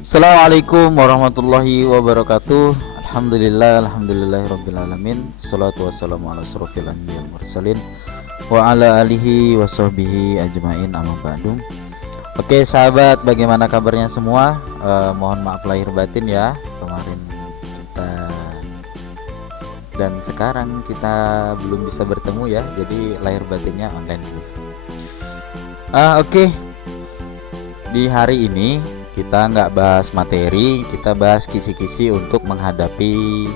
Assalamualaikum warahmatullahi wabarakatuh. Alhamdulillahirabbil alamin. Shalatu wassalamu ala asrofil anbiya'il mursalin wa ala alihi wa sahbihi ajmain, amma ba'du. Oke sahabat, bagaimana kabarnya semua? Mohon maaf lahir batin ya. Kemarin kita dan sekarang kita belum bisa bertemu ya. Jadi lahir batinnya online dulu. Oke. Di hari ini kita nggak bahas materi, kita bahas kisi-kisi untuk menghadapi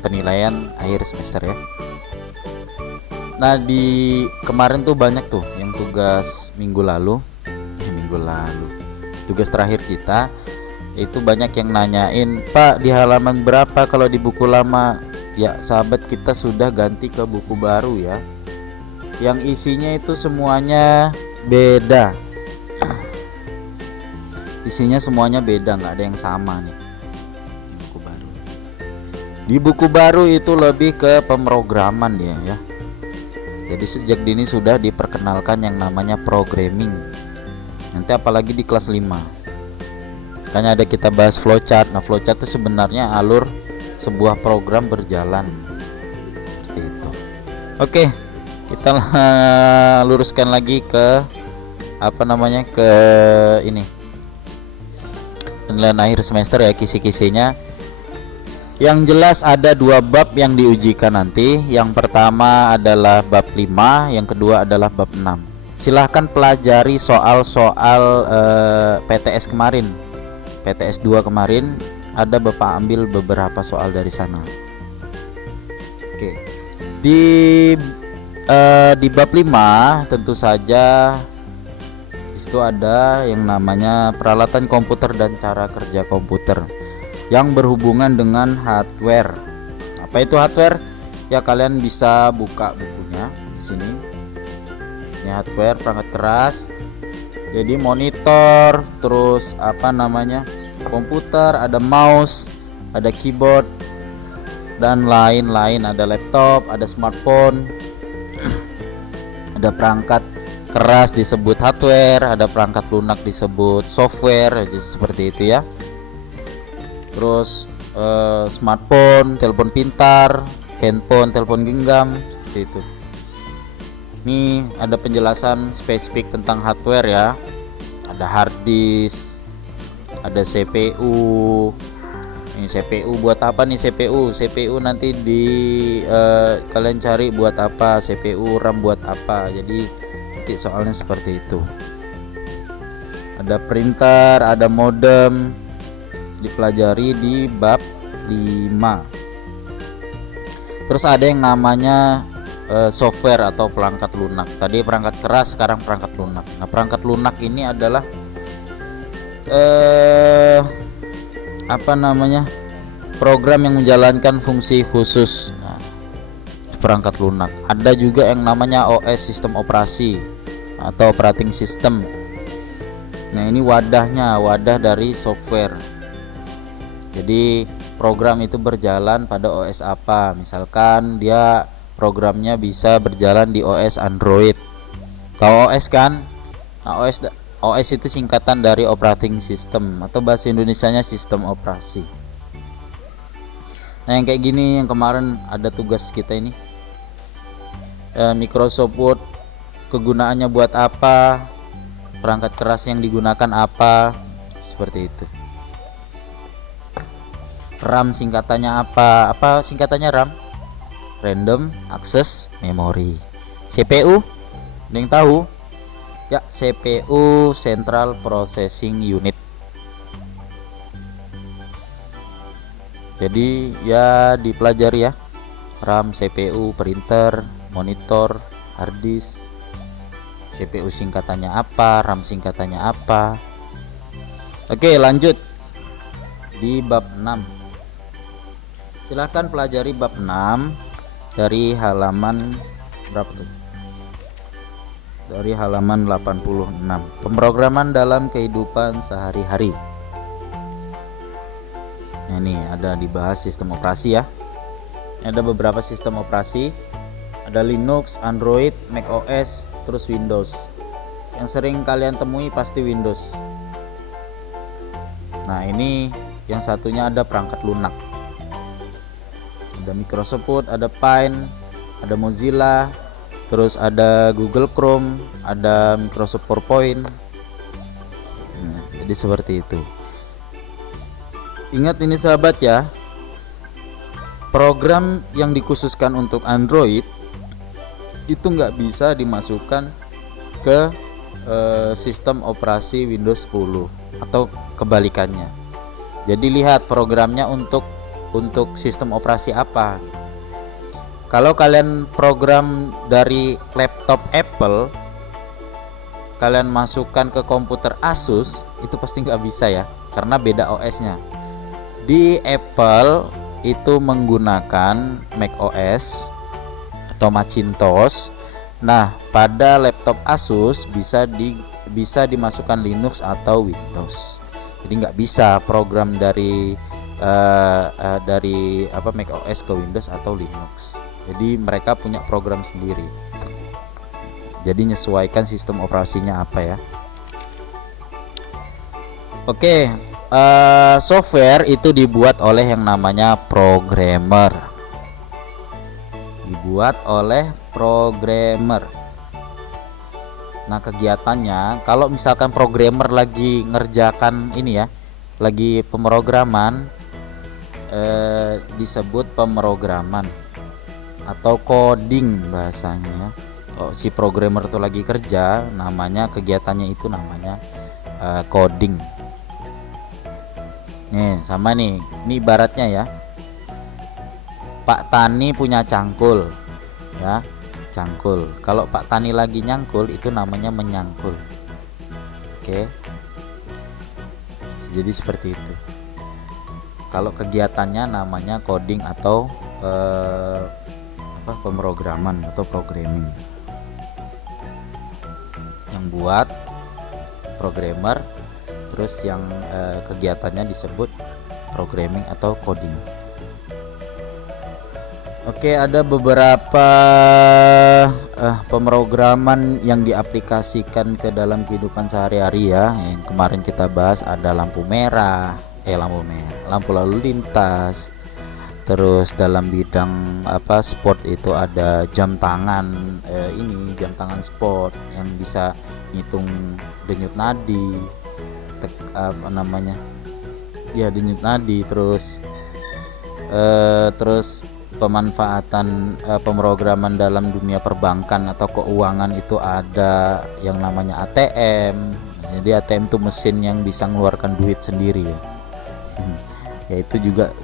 penilaian akhir semester ya. Nah di kemarin tuh banyak tuh yang tugas minggu lalu, tugas terakhir kita itu banyak yang nanyain, Pak di halaman berapa kalau di buku lama? Ya sahabat, kita sudah ganti ke buku baru ya, yang isinya itu semuanya beda. Isinya semuanya beda, nggak ada yang sama nih di buku baru. Di buku baru itu lebih ke pemrograman dia ya. Jadi sejak dini sudah diperkenalkan yang namanya programming. Nanti apalagi di kelas 5. Makanya ada kita bahas flowchart. Nah, flowchart itu sebenarnya alur sebuah program berjalan. Seperti itu. Oke, kita luruskan lagi ke ke ini. Penilaian akhir semester ya, kisi-kisinya. Yang jelas ada 2 bab yang diujikan nanti. Yang pertama adalah bab 5, yang kedua adalah bab 6. Silahkan pelajari soal-soal PTS kemarin, PTS 2 kemarin. Ada Bapak ambil beberapa soal dari sana. Oke. Di bab 5 tentu saja itu ada yang namanya peralatan komputer dan cara kerja komputer yang berhubungan dengan hardware. Apa itu hardware? Ya kalian bisa buka bukunya di sini. Ini hardware, perangkat keras. Jadi monitor, terus komputer, ada mouse, ada keyboard dan lain-lain, ada laptop, ada smartphone. Ada perangkat keras disebut hardware, ada perangkat lunak disebut software, seperti itu ya. Terus smartphone, telepon pintar, handphone, telepon genggam, seperti itu. Ini ada penjelasan spesifik tentang hardware ya. Ada hard disk, ada CPU. Ini CPU buat apa nih CPU? CPU nanti kalian cari buat apa, CPU RAM buat apa. Jadi soalnya seperti itu. Ada printer, ada modem, dipelajari di bab 5. Terus ada yang namanya software atau perangkat lunak. Tadi perangkat keras, sekarang perangkat lunak. Nah, perangkat lunak ini adalah program yang menjalankan fungsi khusus. Nah, perangkat lunak. Ada juga yang namanya OS, sistem operasi atau operating system. Nah, ini wadah dari software. Jadi program itu berjalan pada OS apa? Misalkan dia programnya bisa berjalan di OS Android. Tahu OS kan? Nah, OS itu singkatan dari operating system atau bahasa Indonesianya sistem operasi. Nah, yang kayak gini yang kemarin ada tugas kita ini. Microsoft Word kegunaannya buat apa, perangkat keras yang digunakan apa, seperti itu. RAM singkatannya apa singkatannya RAM? Random Access Memory. CPU, ada yang tahu? Ya, CPU Central Processing Unit. Jadi ya dipelajari ya, RAM, CPU, printer, monitor, hard disk. CPU singkatannya apa, RAM singkatannya apa. Oke, lanjut di bab 6. Silahkan pelajari bab 6 dari halaman berapa tuh? Dari halaman 86. Pemrograman dalam kehidupan sehari-hari. Nah, ini ada dibahas sistem operasi ya. Ini ada beberapa sistem operasi. Ada Linux, Android, macOS, terus Windows. Yang sering kalian temui pasti Windows. Nah ini yang satunya ada perangkat lunak, ada Microsoft Word, ada Paint, ada Mozilla, terus ada Google Chrome, ada Microsoft PowerPoint. Nah, jadi seperti itu. Ingat ini sahabat ya, program yang dikhususkan untuk Android itu nggak bisa dimasukkan ke sistem operasi Windows 10 atau kebalikannya. Jadi lihat programnya untuk sistem operasi apa. Kalau kalian program dari laptop Apple, kalian masukkan ke komputer Asus, itu pasti nggak bisa ya, karena beda OS-nya. Di Apple itu menggunakan macOS atau Macintosh. Nah, pada laptop Asus bisa dimasukkan Linux atau Windows. Jadi nggak bisa program dari macOS ke Windows atau Linux. Jadi mereka punya program sendiri. Jadi menyesuaikan sistem operasinya apa ya. Oke, software itu dibuat oleh yang namanya programmer. Dibuat oleh programmer. Nah, kegiatannya kalau misalkan programmer lagi ngerjakan ini ya, lagi pemrograman, disebut pemrograman atau coding bahasanya. Oh, si programmer itu lagi kerja, namanya kegiatannya itu namanya coding. Nih, sama nih. Ini ibaratnya ya. Pak Tani punya cangkul. Ya, cangkul. Kalau Pak Tani lagi nyangkul itu namanya menyangkul. Oke. Jadi seperti itu. Kalau kegiatannya namanya coding atau pemrograman atau programming. Yang buat programmer, terus yang kegiatannya disebut programming atau coding. Oke, ada beberapa pemrograman yang diaplikasikan ke dalam kehidupan sehari-hari ya. Yang kemarin kita bahas ada lampu lalu lintas. Terus dalam bidang sport itu ada jam tangan, jam tangan sport yang bisa ngitung denyut nadi, denyut nadi. Terus pemanfaatan pemrograman dalam dunia perbankan atau keuangan itu ada yang namanya ATM. Jadi ATM itu mesin yang bisa mengeluarkan duit sendiri ya. Yaitu juga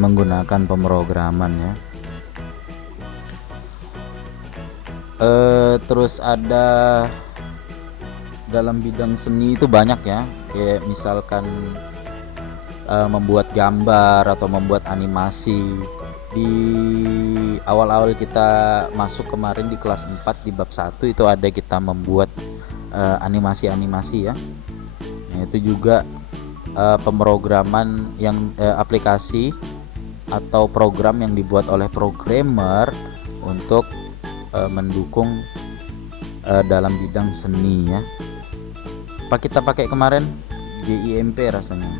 menggunakan pemrograman ya. Terus ada dalam bidang seni itu banyak ya, kayak misalkan membuat gambar atau membuat animasi. Di awal-awal kita masuk kemarin di kelas 4 di bab 1 itu ada kita membuat animasi-animasi ya. Nah, itu juga pemrograman yang aplikasi atau program yang dibuat oleh programmer untuk mendukung dalam bidang seni ya. Apa kita pakai kemarin GIMP rasanya,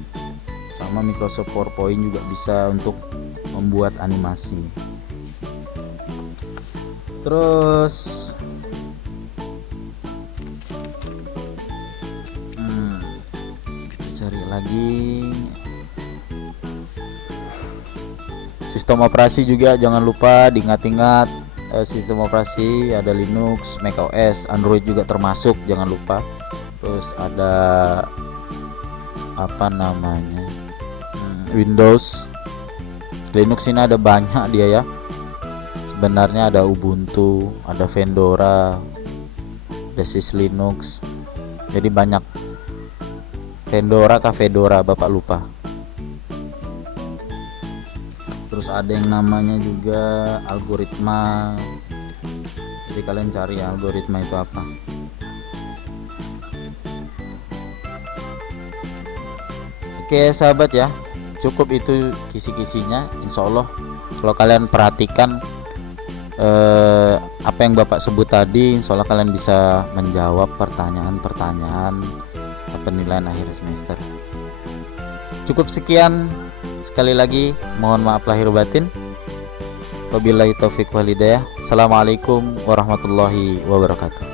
sama Microsoft PowerPoint juga bisa untuk membuat animasi. Terus kita cari lagi sistem operasi juga, jangan lupa diingat-ingat. Sistem operasi ada Linux, macOS, Android juga termasuk, jangan lupa. Terus ada Windows. Linux ini ada banyak dia ya. Sebenarnya ada Ubuntu, ada Fedora, ada Linux. Jadi banyak. Fedora Bapak lupa. Terus ada yang namanya juga algoritma. Jadi kalian cari ya, algoritma itu apa. Oke sahabat ya, cukup itu kisi-kisinya. Insya Allah kalau kalian perhatikan apa yang Bapak sebut tadi, insya Allah kalian bisa menjawab pertanyaan-pertanyaan penilaian akhir semester. Cukup sekian, sekali lagi mohon maaf lahir batin. Wabillahi taufiq wal hidayah. Assalamualaikum warahmatullahi wabarakatuh.